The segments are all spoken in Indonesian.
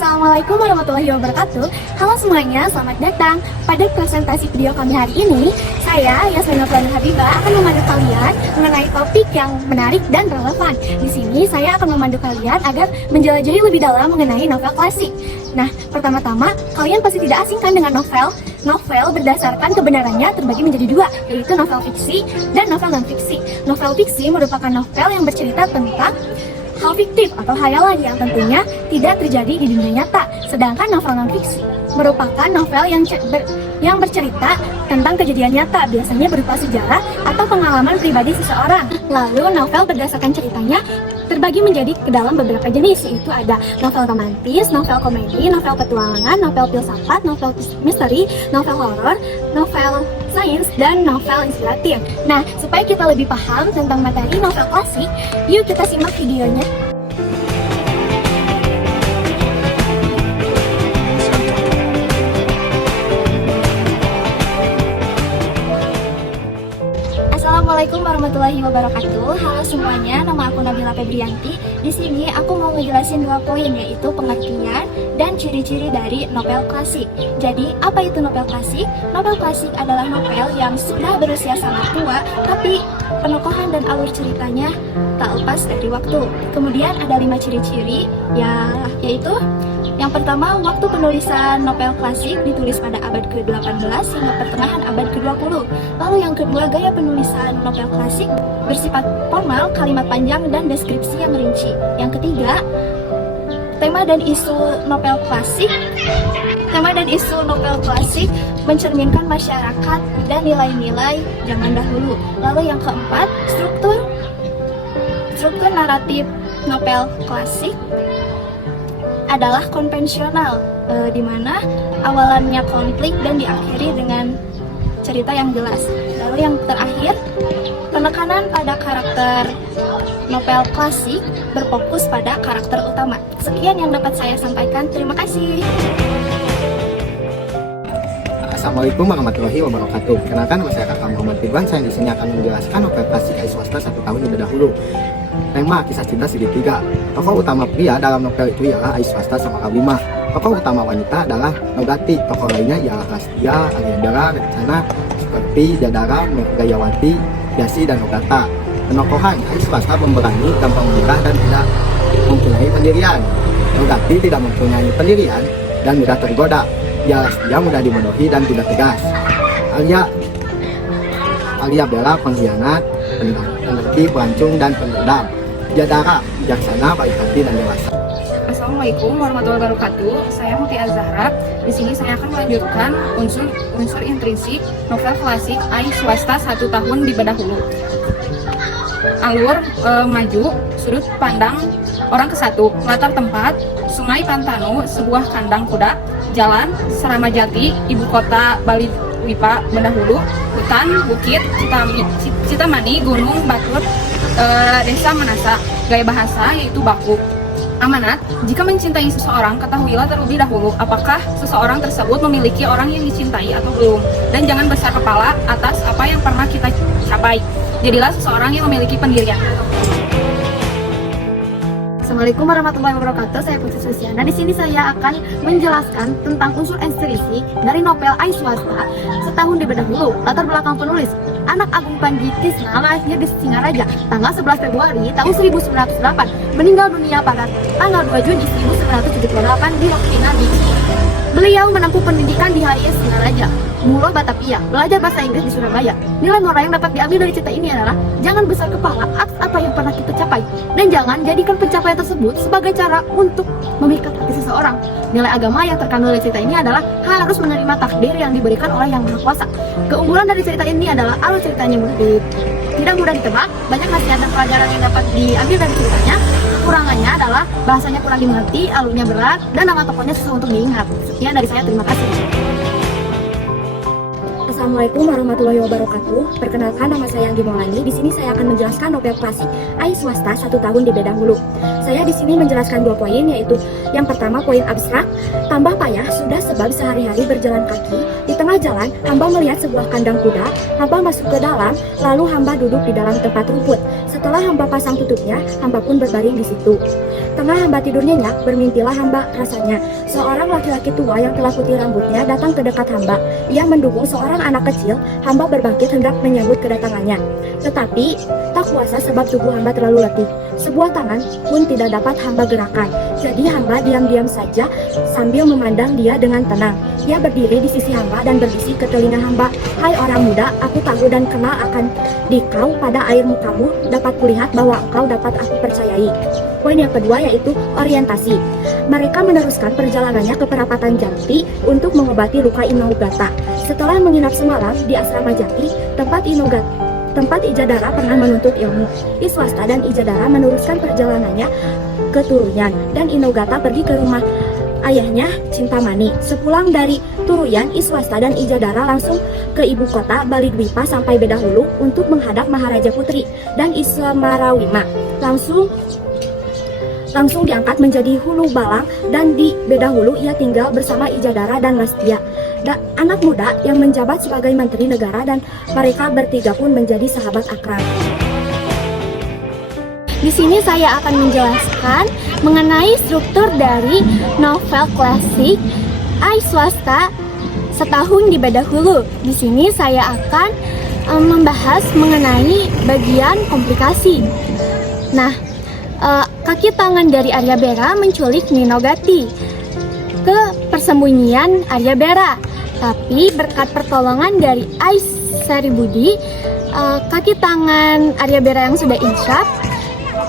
Assalamualaikum warahmatullahi wabarakatuh. Halo semuanya, selamat datang. Pada presentasi video kami hari ini, saya Yasmina Plana Habibah akan memandu kalian mengenai topik yang menarik dan relevan. Di sini saya akan memandu kalian agar menjelajahi lebih dalam mengenai novel klasik. Nah, pertama-tama kalian pasti tidak asing kan dengan novel? Novel berdasarkan kebenarannya terbagi menjadi dua, yaitu novel fiksi dan novel non-fiksi. Novel fiksi merupakan novel yang bercerita tentang hal fiktif atau hayalan yang tentunya tidak terjadi di dunia nyata. Sedangkan novel non-fiksi merupakan novel yang bercerita tentang kejadian nyata, biasanya berupa sejarah atau pengalaman pribadi seseorang. Lalu novel berdasarkan ceritanya terbagi menjadi ke dalam beberapa jenis, yaitu ada novel romantis, novel komedi, novel petualangan, novel filsafat, novel misteri, novel horor, novel sains, dan novel inspiratif. Nah, supaya kita lebih paham tentang materi novel klasik, yuk kita simak videonya. Assalamualaikum warahmatullahi wabarakatuh. Halo semuanya, nama aku Nabila Febrianti. Di sini aku mau ngejelasin 2 poin, yaitu pengertian dan ciri-ciri dari novel klasik. Jadi, apa itu novel klasik? Novel klasik adalah novel yang sudah berusia sangat tua, tapi penokohan dan alur ceritanya tak lepas dari waktu. Kemudian ada 5 ciri-ciri, yaitu yang pertama, waktu penulisan novel klasik ditulis pada abad ke-18 hingga pertengahan abad ke-20. Lalu yang kedua, gaya penulisan novel klasik bersifat formal, kalimat panjang, dan deskripsi yang rinci. Yang ketiga, tema dan isu novel klasik mencerminkan masyarakat dan nilai-nilai zaman dahulu. Lalu yang keempat, struktur naratif novel klasik adalah konvensional, di mana awalannya konflik dan diakhiri dengan cerita yang jelas. Lalu yang terakhir, penekanan pada karakter novel klasik berfokus pada karakter utama. Sekian yang dapat saya sampaikan. Terima kasih. Assalamualaikum warahmatullahi wabarakatuh. Kenalkan, nama saya Kakak Muhammad Ridwan. Saya di sini akan menjelaskan novel klasik ai swasta 1 tahun lebih dahulu. Tema kisah cinta segitiga. Tokoh utama pria dalam novel itu ialah ai swasta sama Kabima. Tokoh utama wanita adalah Nogati. Tokoh lainnya ialah Rastia, Aliandra, Rencana, seperti Jadara, Megayawati, Yasi, dan Nogata. Penokohan ai swasta pemberani, gampang menikah, dan tidak mempunyai pendirian. Nogati tidak mempunyai pendirian dan mudah tergoda. Dia mudah dibodohi dan tidak tegas. Alia Bella pengkhianat, pengerti, pelancong, dan pendendam. Jadara bijaksana, baik hati, dan dewasa. Assalamualaikum warahmatullahi wabarakatuh. Saya Muti Azhara. Di sini saya akan melanjutkan unsur intrinsik novel klasik ai swasta 1 tahun dibedah hulu. Alur maju, sudut pandang orang ke-1, latar tempat Sungai Pantanu, sebuah kandang kuda, jalan Seramajati, ibu kota Bali Wipa Bendahulu, hutan, bukit, Citamani, gunung, batur, desa Manasa. Gaya bahasa yaitu baku. Amanat, jika mencintai seseorang, ketahuilah terlebih dahulu apakah seseorang tersebut memiliki orang yang dicintai atau belum. Dan jangan besar kepala atas apa yang pernah kita capai. Jadilah seseorang yang memiliki pendirian. Assalamualaikum warahmatullahi wabarakatuh. Saya Putri Susiana. Di sini saya akan menjelaskan tentang unsur intrinsik dari novel ai swasta 1 tahun dibedah hulu. Latar belakang penulis: Anak Agung Panji Tisna, lahir di Singaraja tanggal 11 Februari tahun 1908, meninggal dunia pada tanggal 2 Juni 1978 di Rokinadi. Beliau menempuh pendidikan di HIS Singaraja, Mulo Batavia, belajar bahasa Inggris di Surabaya. Nilai moral yang dapat diambil dari cerita ini adalah jangan besar kepala atas apa yang pernah kita capai, dan jangan jadikan pencapaian tersebut sebagai cara untuk memikat hati seseorang. Nilai agama yang terkandung dari cerita ini adalah harus menerima takdir yang diberikan oleh Yang Maha Kuasa. Keunggulan dari cerita ini adalah alur ceritanya tidak mudah ditebak, banyak nasihat dan pelajaran yang dapat diambil dari ceritanya. Kekurangannya adalah bahasanya kurang dimengerti, alurnya berat, dan nama tokohnya susah untuk diingat. Sekian dari saya, terima kasih. Assalamualaikum warahmatullahi wabarakatuh. Perkenalkan, nama saya Anggi Maulani. Di sini saya akan menjelaskan novel klasik ai swasta 1 tahun dibedah hulu. Saya di sini menjelaskan 2 poin, yaitu yang pertama poin abstrak, tambah payah sudah sebab sehari-hari berjalan kaki tengah jalan, hamba melihat sebuah kandang kuda. Hamba masuk ke dalam, lalu hamba duduk di dalam tempat rumput. Setelah hamba pasang tutupnya, hamba pun berbaring di situ. Tengah hamba tidur nyenyak, bermimpilah hamba rasanya. Seorang laki-laki tua yang telah putih rambutnya datang ke dekat hamba. Ia mendukung seorang anak kecil. Hamba berbangkit hendak menyambut kedatangannya. Tetapi tak kuasa sebab tubuh hamba terlalu letih. Sebuah tangan pun tidak dapat hamba gerakan. Jadi hamba diam-diam saja sambil memandang dia dengan tenang. Ia berdiri di sisi hamba dan berbisik ke telinga hamba, "Hai orang muda, aku tahu dan kenal akan dikau pada air mukamu, dapat kulihat bahwa engkau dapat aku percayai." Poin yang kedua yaitu orientasi. Mereka meneruskan perjalanannya ke perapatan Jati untuk mengobati luka Inogata. Setelah menginap semalam di asrama Jati, tempat Ijadara pernah menuntut ilmu. Iswasta dan Ijadara meneruskan perjalanannya ke Turuyan dan Inogata pergi ke rumah ayahnya Cintamani. Sepulang dari Turuyan, Iswasta dan Ijadara langsung ke ibu kota Balidwipa sampai Bedahulu untuk menghadap Maharaja Putri dan Ismarawima. Langsung diangkat menjadi Hulu Balang dan di Bedahulu ia tinggal bersama Ijadara dan Lastia, anak muda yang menjabat sebagai menteri negara, dan mereka bertiga pun menjadi sahabat akrab. Di sini saya akan menjelaskan mengenai struktur dari novel klasik Ai Swasta Setahun di Bedahulu. Di sini saya akan membahas mengenai bagian komplikasi. Nah, kaki tangan dari Arya Bera menculik Ninogati ke persembunyian Arya Bera. Tapi berkat pertolongan dari Ais Saribudi, kaki tangan Arya Bera yang sudah insyaf,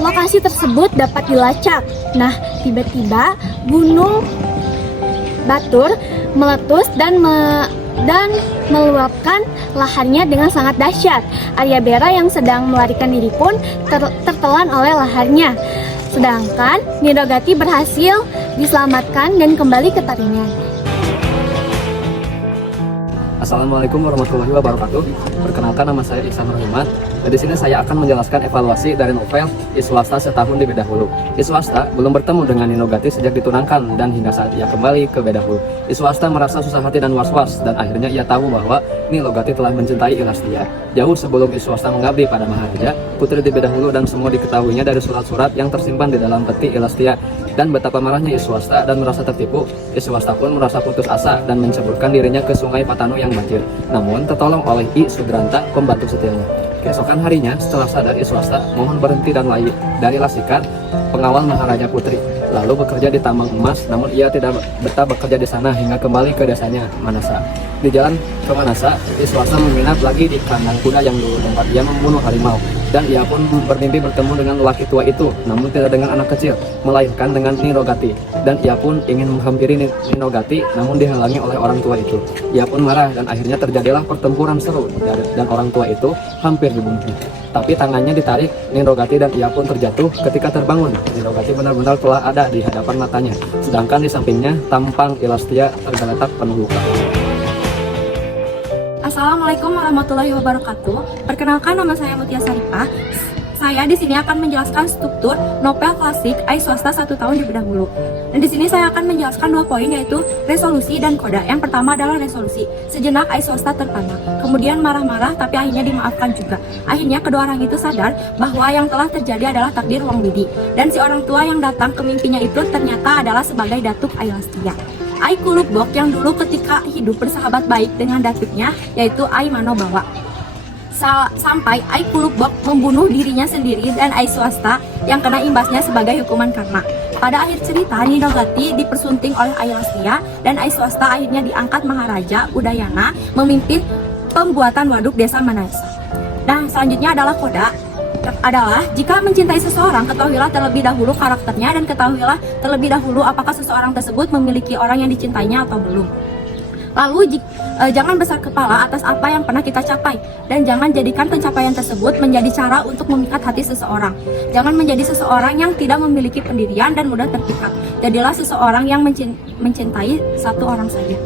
lokasi tersebut dapat dilacak. Nah, tiba-tiba Gunung Batur meletus dan meluapkan laharnya dengan sangat dahsyat. Arya Bera yang sedang melarikan diri pun tertelan oleh laharnya. Sedangkan Ninogati berhasil diselamatkan dan kembali ke Taringan. Assalamualaikum warahmatullahi wabarakatuh. Perkenalkan, nama saya Iksan Rohimat. Dan di sini saya akan menjelaskan evaluasi dari novel Iswasta Setahun di Bedahulu. Iswasta belum bertemu dengan Ninogati sejak ditunangkan dan hingga saat ia kembali ke Bedahulu. Iswasta merasa susah hati dan was-was, dan akhirnya ia tahu bahwa Ninogati telah mencintai Ilastia. Jauh sebelum Iswasta mengabdi pada Maharaja, putri di Bedahulu dan semua diketahuinya dari surat-surat yang tersimpan di dalam peti Ilastia. Dan betapa marahnya Iswasta dan merasa tertipu, Iswasta pun merasa putus asa dan menceburkan dirinya ke sungai Patanu yang banjir. Namun tertolong oleh I Sudrantah, pembantu setianya. Keesokan harinya, setelah sadar, Iswasta mohon berhenti dan layu dari Lasikar, pengawal Maharaja Putri, lalu bekerja di tambang emas. Namun ia tidak betah bekerja di sana hingga kembali ke desanya Manasa. Di jalan ke Manasa, Iswasta menginap lagi di kandang kuda yang dulu tempat ia membunuh harimau. Dan ia pun bermimpi bertemu dengan lelaki tua itu, namun tidak dengan anak kecil, melainkan dengan Ninogati. Dan ia pun ingin menghampiri Ninogati, namun dihalangi oleh orang tua itu. Ia pun marah dan akhirnya terjadilah pertempuran seru, dan orang tua itu hampir dibunuhnya. Tapi tangannya ditarik Ninogati dan ia pun terjatuh. Ketika terbangun, Ninogati benar-benar telah ada di hadapan matanya, sedangkan di sampingnya tampang Ilastia tergeletak penuh luka. Assalamualaikum warahmatullahi wabarakatuh. Perkenalkan, nama saya Mutia Saripah. Saya di sini akan menjelaskan struktur novel klasik Ai Swasta Satu Tahun di Bedahulu. Dan di sini saya akan menjelaskan 2 poin, yaitu resolusi dan koda. Yang pertama adalah resolusi. Sejenak Ai Swasta terpana, kemudian marah-marah, tapi akhirnya dimaafkan juga. Akhirnya kedua orang itu sadar bahwa yang telah terjadi adalah takdir Wang Widi. Dan si orang tua yang datang ke mimpinya itu ternyata adalah sebagai Datuk Ailastia. Ai Kulukbok yang dulu ketika hidup bersahabat baik dengan datuknya, yaitu Ai Manobawa. Sampai Ai Kulukbok membunuh dirinya sendiri dan Ai Swasta yang kena imbasnya sebagai hukuman karma. Pada akhir cerita, Ninogati dipersunting oleh Ailastia dan Ai Swasta akhirnya diangkat Maharaja Udayana memimpin pembuatan waduk desa Manasa. Nah, selanjutnya adalah koda. Adalah jika mencintai seseorang, ketahuilah terlebih dahulu karakternya dan ketahuilah terlebih dahulu apakah seseorang tersebut memiliki orang yang dicintainya atau belum. Lalu jangan besar kepala atas apa yang pernah kita capai, dan jangan jadikan pencapaian tersebut menjadi cara untuk memikat hati seseorang. Jangan menjadi seseorang yang tidak memiliki pendirian dan mudah terpikat. Jadilah seseorang yang mencintai satu orang saja.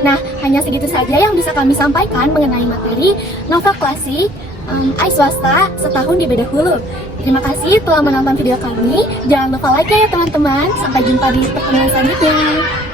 Nah, hanya segitu saja yang bisa kami sampaikan mengenai materi novel klasik I swasta setahun di beda hulu. Terima kasih telah menonton video kami. Jangan lupa like ya teman-teman. Sampai jumpa di pertemuan selanjutnya.